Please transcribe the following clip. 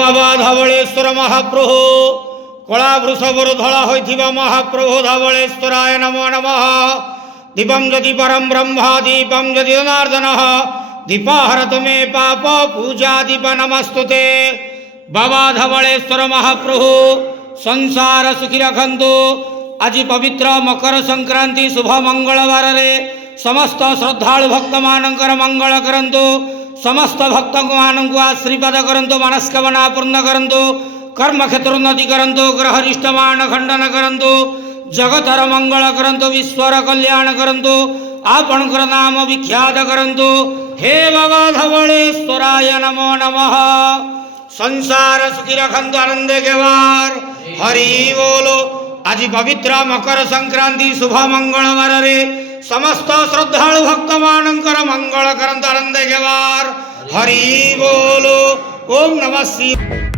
बाबा धवलेश्वर महाप्रभु कला वृषभर धला होइथिबा महाप्रभु धवलेश्वराय नमो नमः। दीपम यदि परम ब्रह्म दीपम यदि जनार्दन दीपाहरतु मे पाप पूजा दीप नमस्तुते। बाबा धवलेश्वर महाप्रभु संसार सुखी रखंतु। आज पवित्र मकर संक्रांति शुभ मंगलवार रे समस्त श्रद्धालु भक्त मानकर मंगल करंतु। समस्त भक्त मानक आशीर्वाद करंतु। मनस्कामना पूर्ण करंतु। कर्म क्षेत्र उन्नति करंतु। ग्रहरिष्ट मान खंडन करंतु। जगतर मंगल करंतु। विश्वर कल्याण करंतु। आपणकर नाम विख्यात करंतु। हे बाबा धवलेश्वराय नमो नमः। संसार सुखी रखंतु आनंद केवार हरि बोलो। आज पवित्र मकर संक्रांति शुभ मंगलवार रे समस्त श्रद्धालु भक्त मानकर मंगल करंतु आनंद केवार हरि बोलो। ओम नमः शिवाय।